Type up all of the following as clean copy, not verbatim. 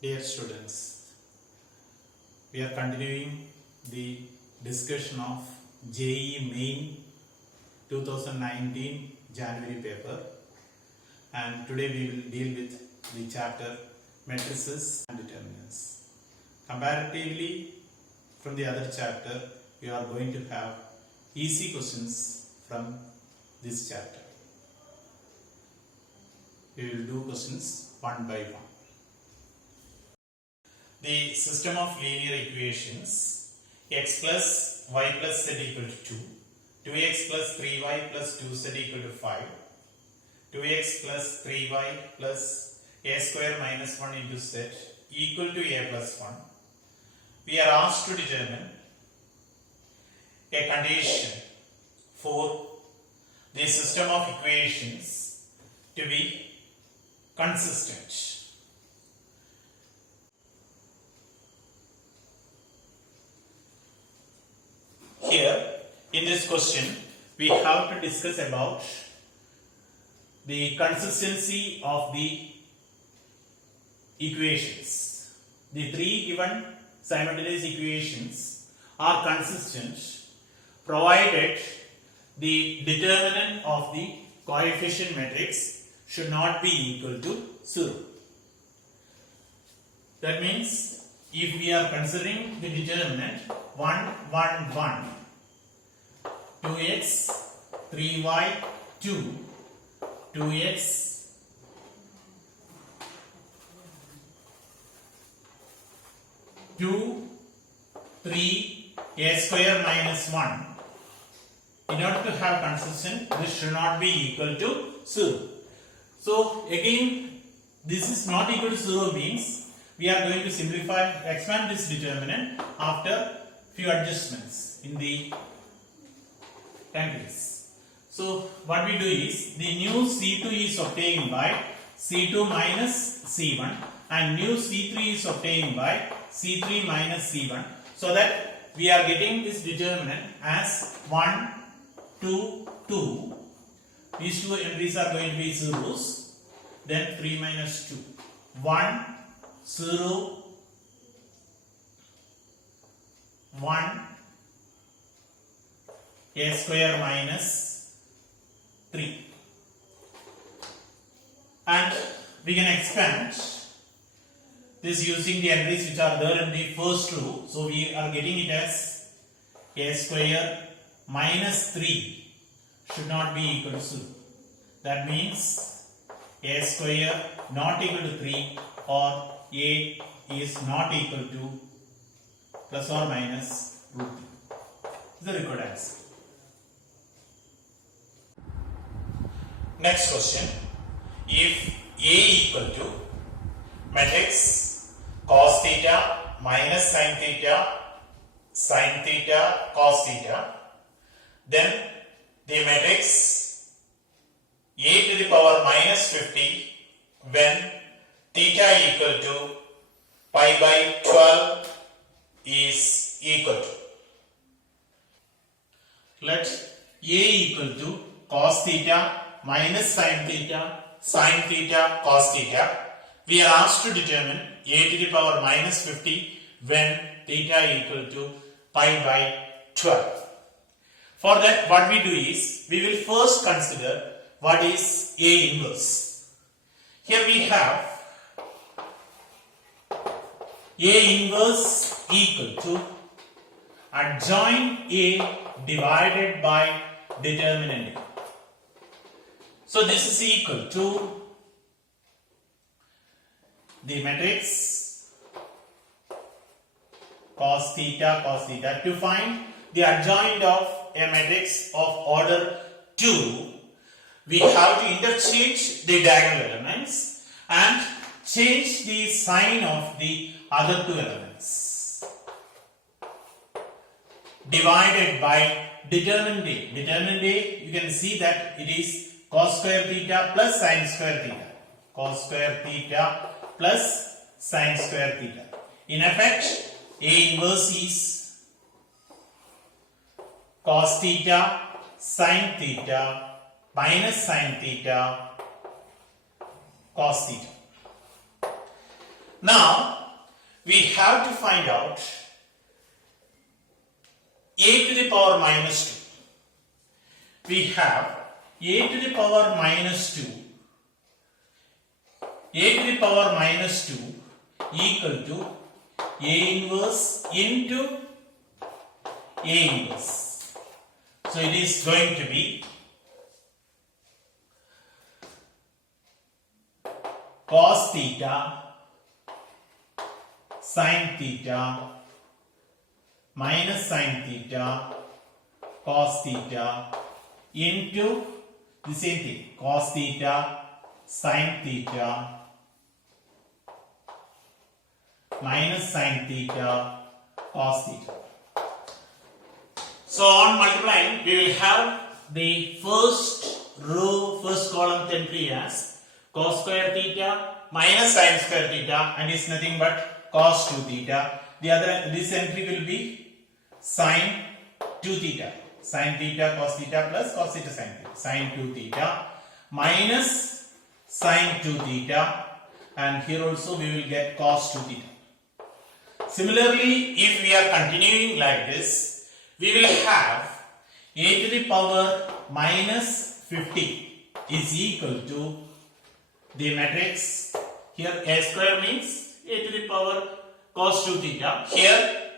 Dear students, we are continuing the discussion of JEE Main 2019 January paper, and today we will deal with the chapter Matrices and Determinants. Comparatively from the other chapter, we are going to have easy questions from this chapter. We will do questions one by one. The system of linear equations x plus y plus z equal to 2, 2x plus 3y plus 2z equal to 5, 2x plus 3y plus a square minus 1 into z equal to a plus 1. We are asked to determine a condition for the system of equations to be consistent. Here, in this question, we have to discuss about the consistency of the equations. The three given simultaneous equations are consistent provided the determinant of the coefficient matrix should not be equal to 0. That means if we are considering the determinant 1, 1, 1, 2x, 3y, 2, 2x, 2, 3, a square minus 1. In order to have consistent, this should not be equal to 0. So again, this is not equal to 0 means we are going to simplify, expand this determinant after few adjustments in the entries. So what we do is the new C2 is obtained by C2 minus C1 and new C3 is obtained by C3 minus C1, so that we are getting this determinant as 1, 2, 2. These two entries are going to be zeros. Then 3 minus 2. 1, 0, 1, a square minus 3. And we can expand this using the entries which are there in the first row. So we are getting it as a square minus 3 should not be equal to 0. That means a square not equal to 3 or a is not equal to plus or minus root 3. This is the required answer. Next question. If A equal to matrix cos theta minus sin theta cos theta, then the matrix A to the power minus 50 when theta equal to pi by 12 is equal to. Let A equal to cos theta minus sin theta cos theta. We are asked to determine A to the power minus 50 when theta equal to pi by 12. For that, what we do is, we will first consider what is A inverse. Here we have A inverse equal to adjoint A divided by determinant A. So this is equal to the matrix cos theta. To find the adjoint of a matrix of order 2, we have to interchange the diagonal elements and change the sign of the other two elements. Divided by determinant A. Determinant A, you can see that it is cos square theta plus sin square theta. Cos square theta plus sin square theta. In effect, A inverse is cos theta sin theta minus sin theta cos theta. Now we have to find out a to the power minus 2. We have a to the power minus 2. A to the power minus 2 equal to a inverse into a inverse. So it is going to be cos theta sin theta minus sin theta cos theta into the same thing, cos theta sin theta minus sin theta cos theta. So on multiplying, we will have the first row, first column entry as cos square theta minus sin square theta, and is nothing but cos 2 theta. This entry will be sin 2 theta, sin theta cos theta plus cos theta sin theta, sin 2 theta minus sin 2 theta, and here also we will get cos 2 theta. Similarly, if we are continuing like this, we will have a to the power minus 50 is equal to the matrix. Here a square means a to the power cos 2 theta. Here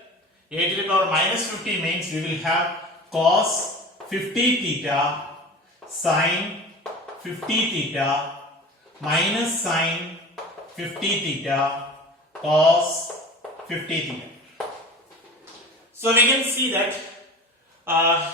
a to the power minus 50 means we will have cos 50 theta sin 50 theta minus sin 50 theta cos 50 theta. So we can see that a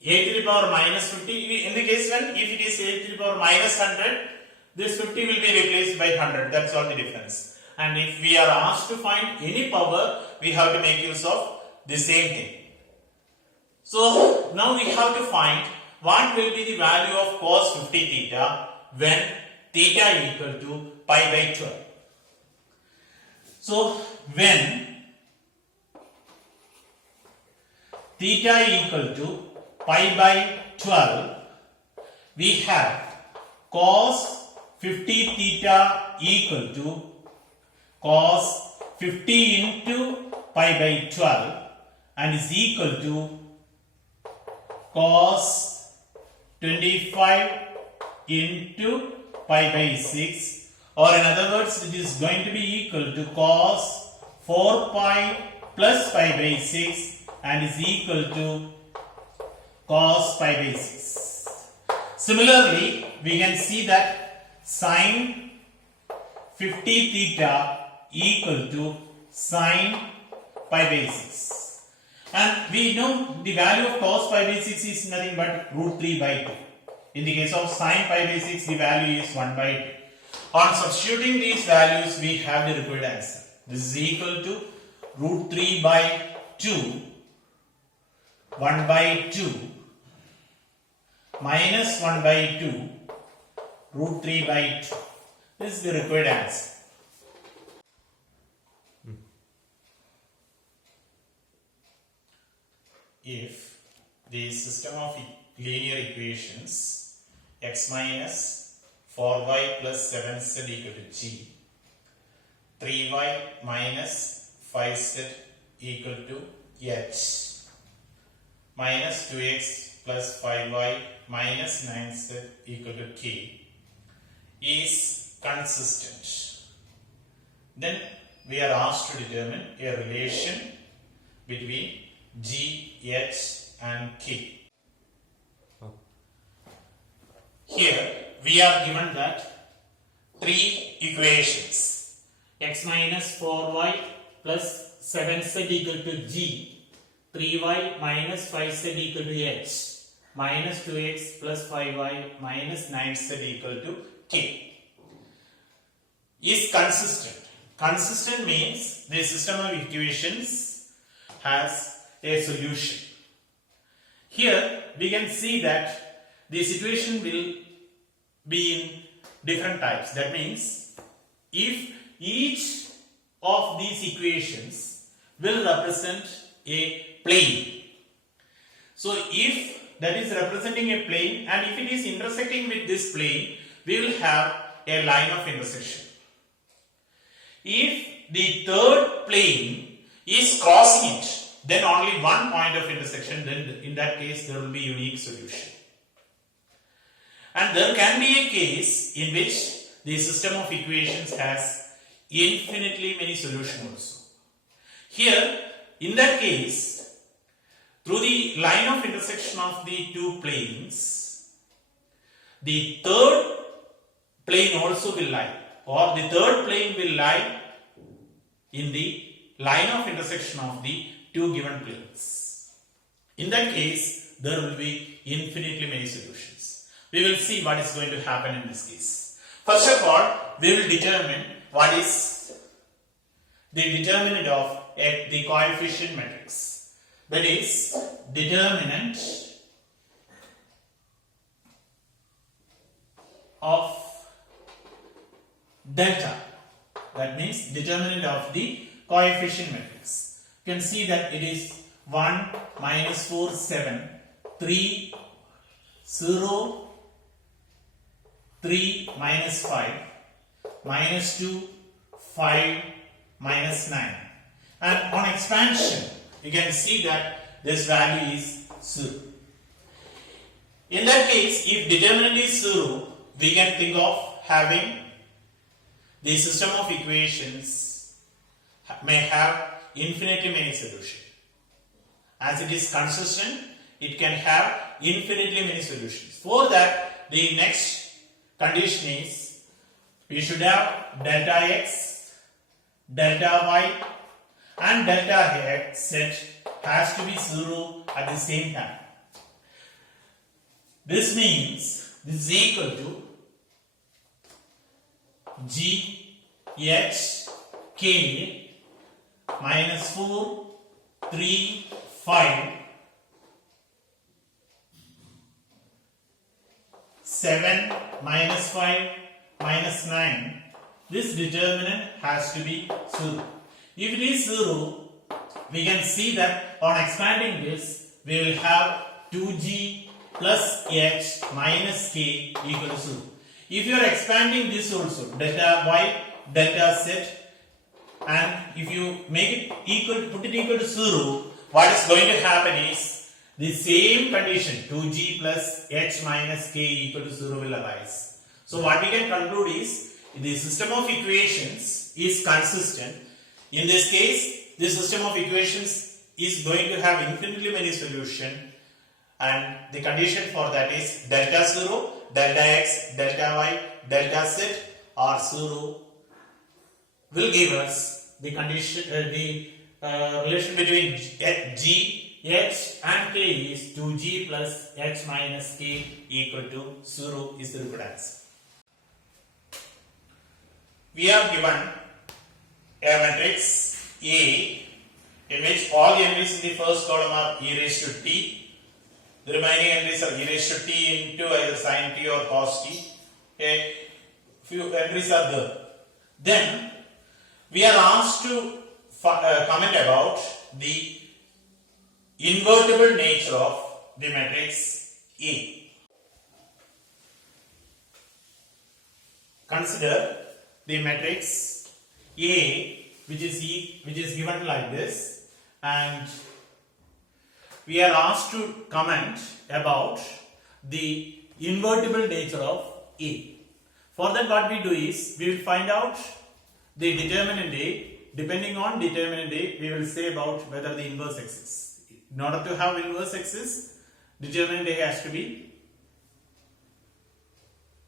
to the power minus 50, in the case when if it is a to the power minus 100, this 50 will be replaced by 100. That's all the difference. And if we are asked to find any power, we have to make use of the same thing. So now we have to find what will be the value of cos 50 theta when theta equal to pi by 12. So when theta equal to pi by 12, we have cos 50 theta equal to cos 50 into pi by 12 and is equal to cos 25 into pi by 6, or in other words it is going to be equal to cos 4 pi plus pi by 6 and is equal to cos pi by 6. Similarly, we can see that sin 50 theta equal to sin pi by 6. And we know the value of cos pi by 6 is nothing but root 3 by 2. In the case of sin pi by 6, the value is 1 by 2. On substituting these values, we have the required answer. This is equal to root 3 by 2, 1 by 2, minus 1 by 2, root 3 by 2. This is the required answer. If the system of linear equations x minus 4y plus 7z equal to g, 3y minus 5z equal to h, minus 2x plus 5y minus 9z equal to k is consistent, then we are asked to determine a relation between g, h and k. Here we are given that three equations, x minus 4y plus 7z equal to g, 3y minus 5z equal to h, minus 2x plus 5y minus 9z equal to k is consistent. Consistent means the system of equations has a solution. Here we can see that the situation will be in different types. That means if each of these equations will represent a plane. So if that is representing a plane and if it is intersecting with this plane, we will have a line of intersection. If the third plane is crossing it, then only one point of intersection, then in that case there will be unique solution. And there can be a case in which the system of equations has infinitely many solutions also. Here, in that case, through the line of intersection of the two planes, the third plane also will lie, or the third plane will lie in the line of intersection of the two given planes. In that case, there will be infinitely many solutions. We will see what is going to happen in this case. First of all, we will determine what is the determinant of the coefficient matrix. That is, determinant of delta. That means determinant of the coefficient matrix. You can see that it is 1, minus 4, 7, 3, 0, 3, minus 5, minus 2, 5, minus 9. And on expansion, you can see that this value is 0. In that case, if determinant is 0, we can think of having the system of equations may have infinitely many solutions. As it is consistent, it can have infinitely many solutions. For that, the next condition is we should have delta x, delta y, and delta z has to be 0 at the same time. This means this is equal to g h k minus 4, 3, 5, 7, minus 5, minus 9. This determinant has to be 0. If it is 0, we can see that on expanding this, we will have 2g plus h minus k equal to 0. If you are expanding this also, delta y, delta z, and if you make it equal, put it equal to 0, what is going to happen is the same condition, 2g plus h minus k equal to 0 will arise. So what we can conclude is the system of equations is consistent. In this case, the system of equations is going to have infinitely many solutions, and the condition for that is delta 0, delta x, delta y, delta z are 0 will give us the condition, the relation between g, h and k is 2g plus h minus k equal to 0 is the required answer. We are given a matrix A in which all the entries in the first column are e raised to t. The remaining entries are e raised to t into either sin t or cos t. A few entries are there. Then we are asked to comment about the invertible nature of the matrix A. Consider the matrix A, which is given like this, and we are asked to comment about the invertible nature of A. For that, what we do is we will find out the determinant A. Depending on determinant A, we will say about whether the inverse exists. In order to have inverse exists, determinant A has to be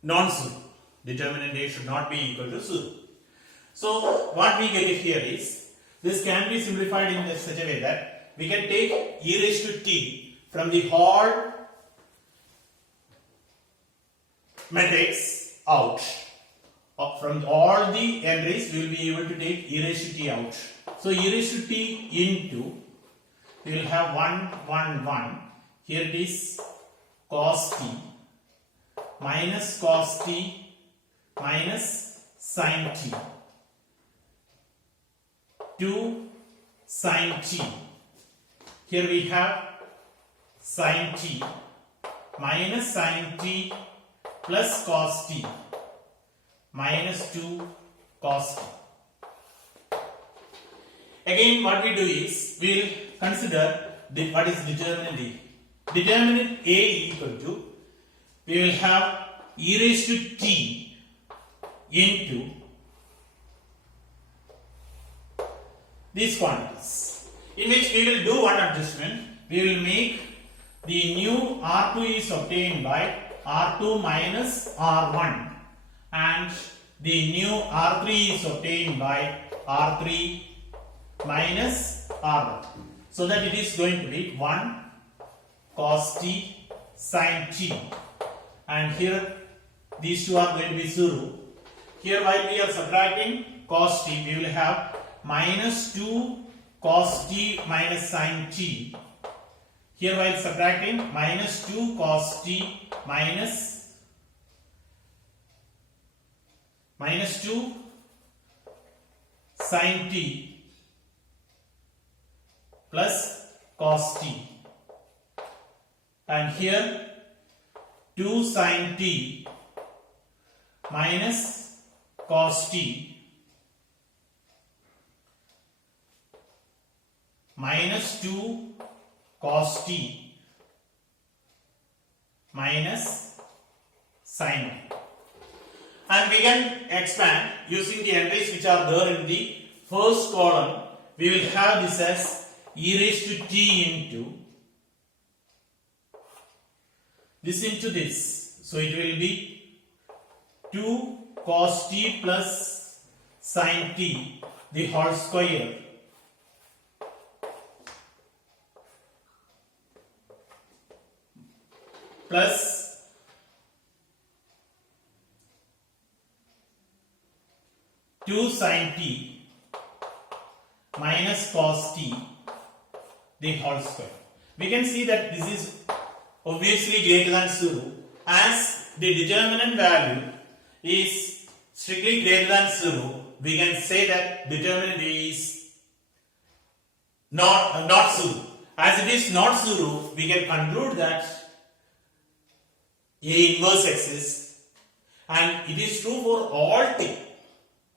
non-zero. Determinant A should not be equal to 0. So what we get here is, this can be simplified in such a way that we can take e raised to t from the whole matrix out. From all the entries, we will be able to take e raised to t out. So e raised to t into, we will have 1, 1, 1. Here it is cos t minus cos t minus sin t. 2 sin t. Here we have sin t minus sin t plus cos t minus 2 cos t. Again, what we do is we will consider what is determinant A. Determinant A equal to, we will have e raised to t into these quantities, in which we will do one adjustment. We will make the new R2 is obtained by R2 minus R1, and the new R3 is obtained by R3 minus R1. So that it is going to be 1 cos t sin t, and here these two are going to be 0. Here while we are subtracting cos t, we will have minus 2 cos t minus sin t. Here while subtracting minus 2 cos t minus 2 sin t plus cos t, and here 2 sin t minus cos t minus 2 cos t minus sin t. And we can expand using the entries which are there in the first column. We will have this as e raised to t into this into this. So it will be 2 cos t plus sin t the whole square plus two sin t minus cos t the whole square. We can see that this is obviously greater than 0, as the determinant value is strictly greater than 0. We can say that determinant is not 0. As it is not 0, we can conclude that A inverse exists, and it is true for all t.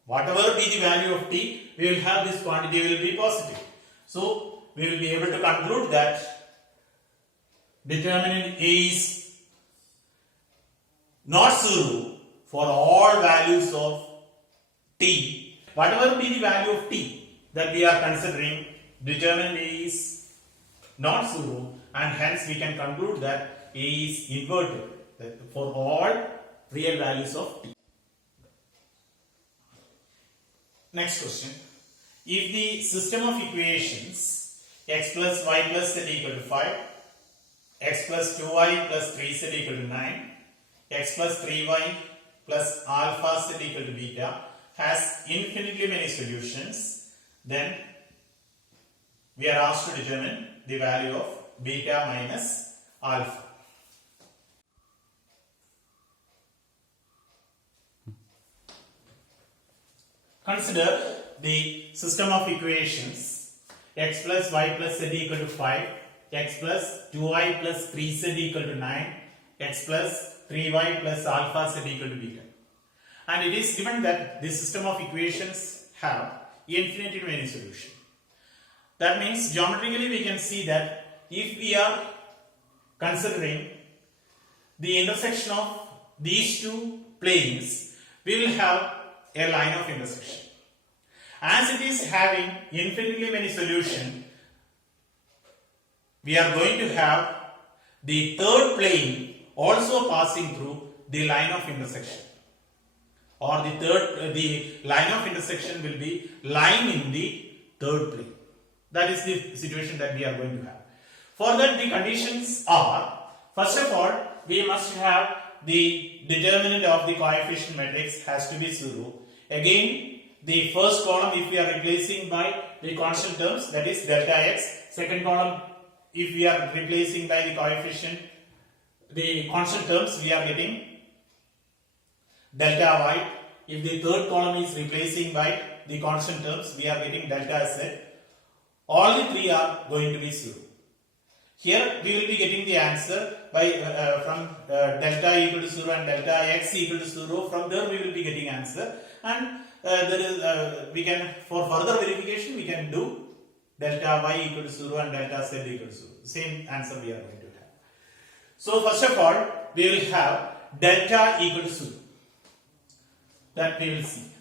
Whatever be the value of t, we will have this quantity will be positive. So we will be able to conclude that determinant A is not 0 for all values of t. Whatever be the value of t that we are considering, determinant A is not 0, and hence we can conclude that A is inverted for all real values of t. Next question. If the system of equations x plus y plus z equal to 5, x plus 2y plus 3z equal to 9, x plus 3y plus alpha z equal to beta has infinitely many solutions, then we are asked to determine the value of beta minus alpha. Consider the system of equations x plus y plus z equal to 5, x plus 2y plus 3z equal to 9, x plus 3y plus alpha z equal to beta. And it is given that this system of equations have infinitely many solutions. That means geometrically we can see that if we are considering the intersection of these two planes, we will have a line of intersection. As it is having infinitely many solutions, we are going to have the third plane also passing through the line of intersection, or the line of intersection will be lying in the third plane. That is the situation that we are going to have. For that, the conditions are, first of all, we must have the determinant of the coefficient matrix has to be 0. Again, the first column if we are replacing by the constant terms, that is delta x. Second column if we are replacing by the coefficient, the constant terms, we are getting delta y. If the third column is replacing by the constant terms, we are getting delta z. All the three are going to be 0. Here we will be getting the answer by from delta equal to 0 and delta x equal to 0. From there we will be getting answer, and there is we can, for further verification, we can do delta y equal to 0 and delta z equal to 0. Same answer we are going to have. So first of all, we will have delta equal to 0. That we will see.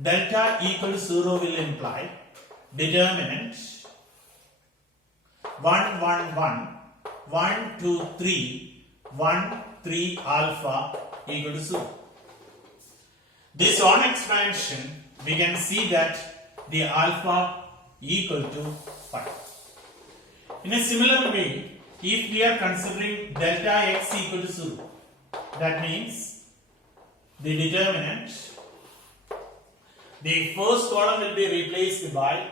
Delta equal to 0 will imply determinant 1, 1, 1, 1, 2, 3, 1, 3 alpha equal to 0. This on expansion, we can see that the alpha equal to 5. In a similar way, if we are considering delta x equal to 0, that means the determinant, the first column will be replaced by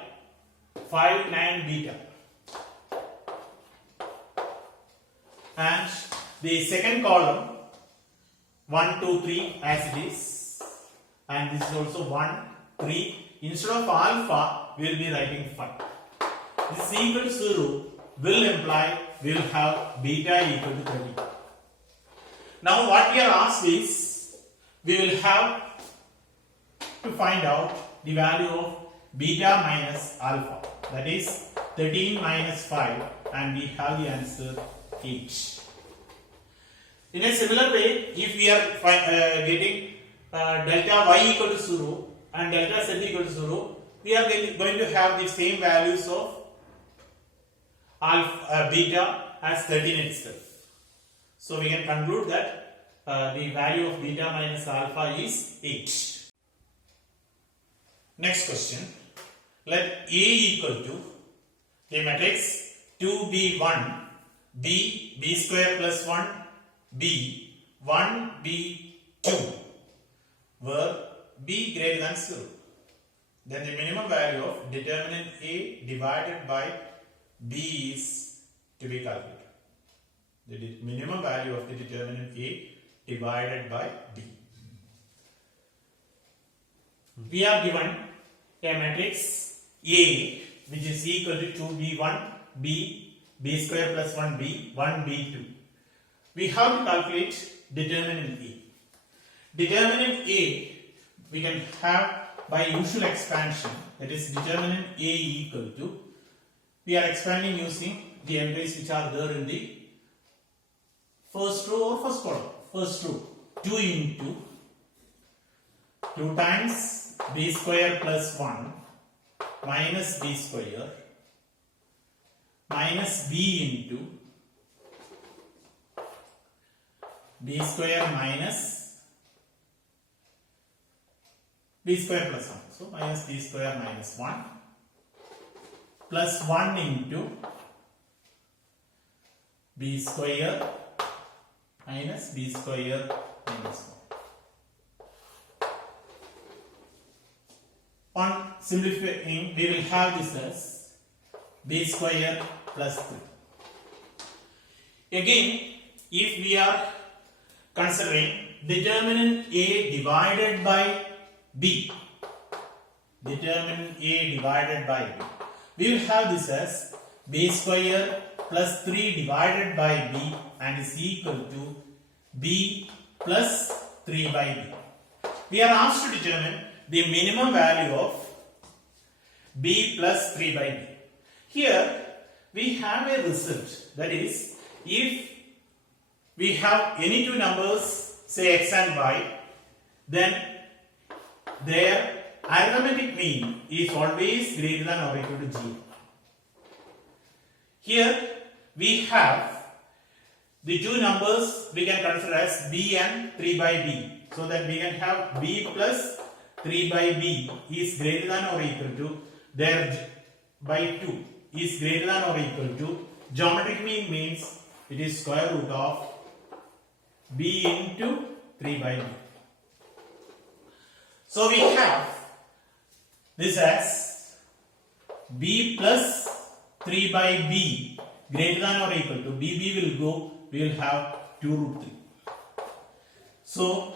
5, 9 beta, and the second column 1, 2, 3 as it is, and this is also 1, 3. Instead of alpha, we will be writing 5. This equal to 0 will imply we will have beta equal to 30. Now what we are asked is, we will have to find out the value of beta minus alpha. That is 13 minus 5, and we have the answer 8. In a similar way, if we are getting delta y equal to 0 and delta z equal to 0, we are going to have the same values of alpha, beta as 13 itself. So we can conclude that the value of beta minus alpha is 8. Next question. Let A equal to the matrix 2b1, b square plus 1, b 1, b 2, where b greater than 0. Then the minimum value of determinant A divided by b is to be calculated. The minimum value of the determinant A divided by b. We are given a matrix A which is equal to 2b1, b square plus 1b, 1b2. We have to calculate determinant A. Determinant A we can have by usual expansion, that is determinant A equal to, we are expanding using the entries which are there in the first row or first column. First row, 2 into 2 times b square plus 1 minus b square minus b into b square minus b square plus 1. So minus b square minus 1 plus 1 into b square minus b square minus 1. On simplifying, we will have this as b square plus 3. Again, if we are considering determinant A divided by b, determinant A divided by b, we will have this as b square plus 3 divided by b and is equal to b plus 3 by b. We are asked to determine the minimum value of b plus 3 by b. Here we have a result, that is, if we have any two numbers, say x and y, then their arithmetic mean is always greater than or equal to 0. Here we have the two numbers we can consider as b and 3 by b, so that we can have b plus 3 by b is greater than or equal to their by 2 is greater than or equal to geometric mean means it is square root of b into 3 by b. So we have this as b plus 3 by b greater than or equal to b will go, we will have 2 root 3. So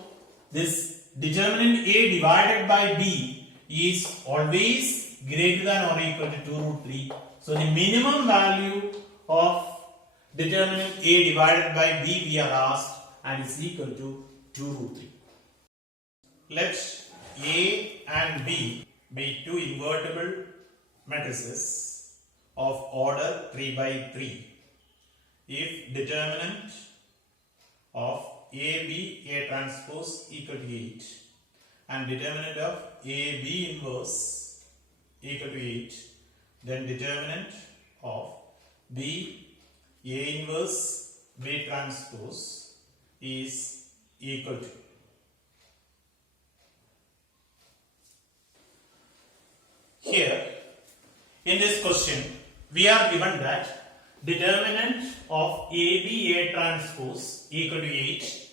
this determinant A divided by b is always greater than or equal to 2 root 3. So the minimum value of determinant A divided by b we are asked and is equal to 2 root 3. Let A and B be two invertible matrices of order 3 by 3 if determinant of A B A transpose equal to 8 and determinant of A B inverse equal to 8, then determinant of B A inverse B transpose is equal to. Here in this question we are given that determinant of AB A transpose equal to 8,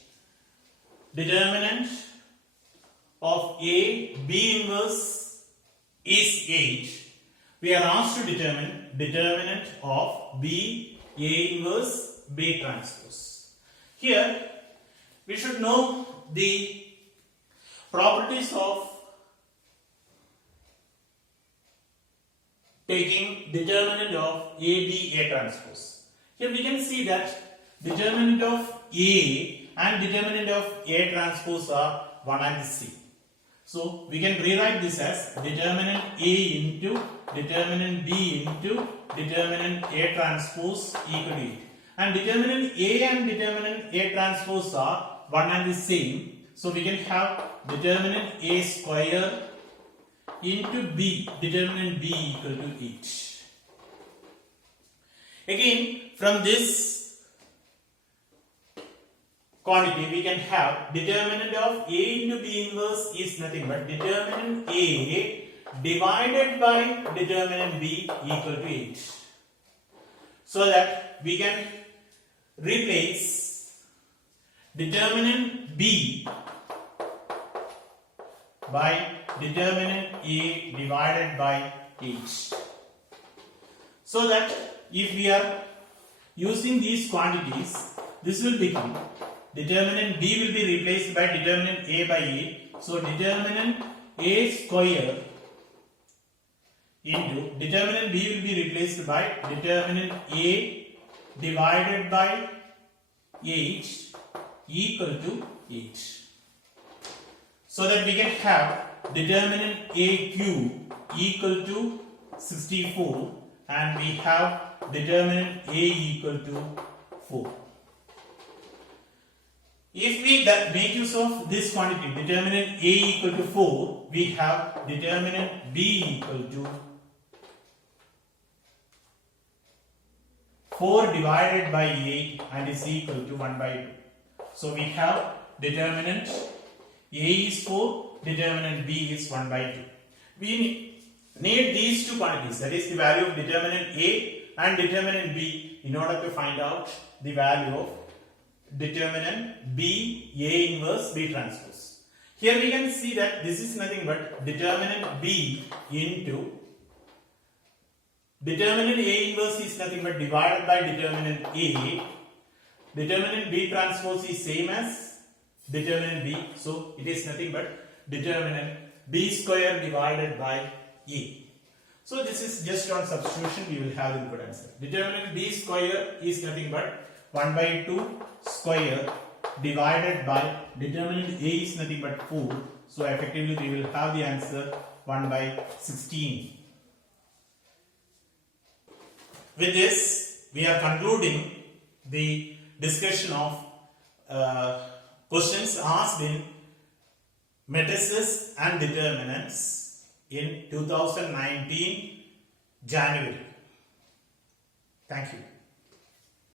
determinant of A B inverse is 8. We are asked to determine determinant of B A inverse B transpose. Here we should know the properties of taking determinant of A B A transpose. Here we can see that determinant of A and determinant of A transpose are one and the same. So we can rewrite this as determinant A into determinant B into determinant A transpose equal to 8. And determinant A and determinant A transpose are one and the same. So we can have determinant A square into B, determinant B equal to 8. Again, from this quantity we can have determinant of A into B inverse is nothing but determinant A divided by determinant B equal to 8. So that we can replace determinant B by determinant A divided by 8. So that if we are using these quantities, this will become determinant B will be replaced by determinant A by 8. So determinant A square into determinant B will be replaced by determinant A divided by 8 equal to 8. So that we can have determinant A cube equal to 64 and we have determinant A equal to 4. If we make use of this quantity determinant A equal to 4, we have determinant B equal to 4 divided by 8 and is equal to 1 by 2. So we have determinant A is 4, determinant B is 1 by 2. We need these two quantities, that is the value of determinant A and determinant B, in order to find out the value of determinant B A inverse B transpose. Here we can see that this is nothing but determinant B into determinant A inverse is nothing but divided by determinant A. Determinant B transpose is same as determinant B, so it is nothing but determinant B square divided by A. So this is just on substitution we will have the good answer. Determinant B square is nothing but 1 by 2 square divided by determinant A is nothing but 4. So effectively we will have the answer 1 by 16. With this we are concluding the discussion of questions asked in matrices and determinants in 2019 January. Thank you.